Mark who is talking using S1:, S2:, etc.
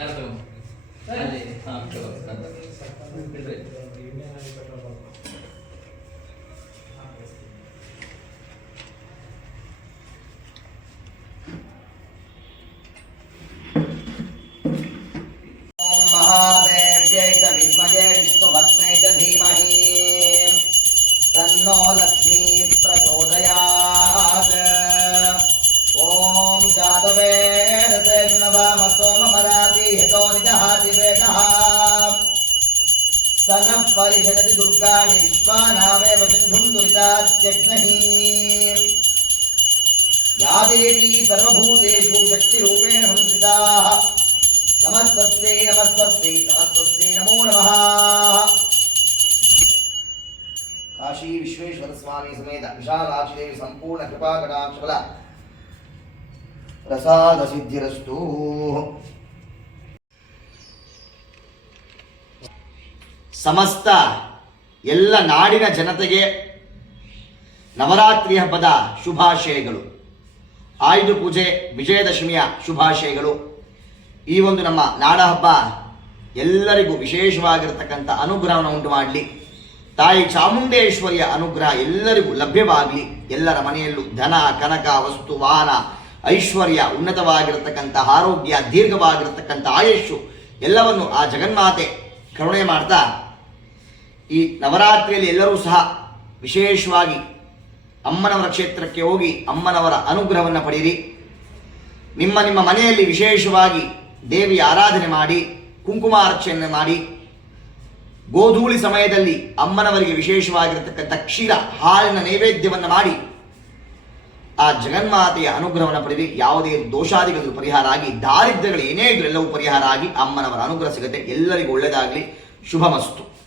S1: Satu. Ali, పరిషదతి దుర్గా విశ్వానామే వసింధుం దురితాత్యగ్నహి యా దేవీ సర్వభూతేషు శక్తిరూపేణ నమస్తే నమస్తస్యై నమస్తస్యై నమో నమ కాశీ విశ్వేశ్వర స్వామి సమేత విశాలాక్షిదేవి సంపూర్ణ కృపాకటాక్షల ప్రసాద సిద్ధిరస్తూ
S2: ಸಮಸ್ತ ಎಲ್ಲ ನಾಡಿನ ಜನತೆಗೆ ನವರಾತ್ರಿ ಹಬ್ಬದ ಶುಭಾಶಯಗಳು. ಆಯುಧ ಪೂಜೆ, ವಿಜಯದಶಮಿಯ ಶುಭಾಶಯಗಳು. ಈ ಒಂದು ನಮ್ಮ ನಾಡ ಹಬ್ಬ ಎಲ್ಲರಿಗೂ ವಿಶೇಷವಾಗಿರತಕ್ಕಂಥ ಅನುಗ್ರಹವನ್ನು ಉಂಟು ಮಾಡಲಿ. ತಾಯಿ ಚಾಮುಂಡೇಶ್ವರಿಯ ಅನುಗ್ರಹ ಎಲ್ಲರಿಗೂ ಲಭ್ಯವಾಗಲಿ. ಎಲ್ಲರ ಮನೆಯಲ್ಲೂ ಧನ, ಕನಕ, ವಸ್ತು, ವಾಹನ, ಐಶ್ವರ್ಯ, ಉನ್ನತವಾಗಿರತಕ್ಕಂಥ ಆರೋಗ್ಯ, ದೀರ್ಘವಾಗಿರತಕ್ಕಂಥ ಆಯುಷ್ಯು ಎಲ್ಲವನ್ನು ಆ ಜಗನ್ಮಾತೆ ಕರುಣೆ ಮಾಡ್ತಾ ಈ ನವರಾತ್ರಿಯಲ್ಲಿ ಎಲ್ಲರೂ ಸಹ ವಿಶೇಷವಾಗಿ ಅಮ್ಮನವರ ಕ್ಷೇತ್ರಕ್ಕೆ ಹೋಗಿ ಅಮ್ಮನವರ ಅನುಗ್ರಹವನ್ನು ಪಡೆಯಿರಿ. ನಿಮ್ಮ ನಿಮ್ಮ ಮನೆಯಲ್ಲಿ ವಿಶೇಷವಾಗಿ ದೇವಿಯ ಆರಾಧನೆ ಮಾಡಿ, ಕುಂಕುಮ ಕುಂಕುಮಾರ್ಚನೆ ಮಾಡಿ. ಗೋಧೂಳಿ ಸಮಯದಲ್ಲಿ ಅಮ್ಮನವರಿಗೆ ವಿಶೇಷವಾಗಿರತಕ್ಕಂಥ ಕ್ಷೀರ ಹಾಲಿನ ನೈವೇದ್ಯವನ್ನು ಮಾಡಿ. ಆ ಜಗನ್ಮಾತೆಯ ಅನುಗ್ರಹವನ್ನು ಪಡೆಯಿರಿ. ಯಾವುದೇ ದೋಷಾದಿಗಳು ಪರಿಹಾರ ಆಗಿ, ದಾರಿದ್ರ್ಯಗಳು ಏನೇ ಇದ್ರೂ ಎಲ್ಲವೂ ಪರಿಹಾರ ಆಗಿ ಅಮ್ಮನವರ ಅನುಗ್ರಹ ಸಿಗುತ್ತೆ. ಎಲ್ಲರಿಗೂ ಒಳ್ಳೆಯದಾಗಲಿ ಶುಭಮಸ್ತು.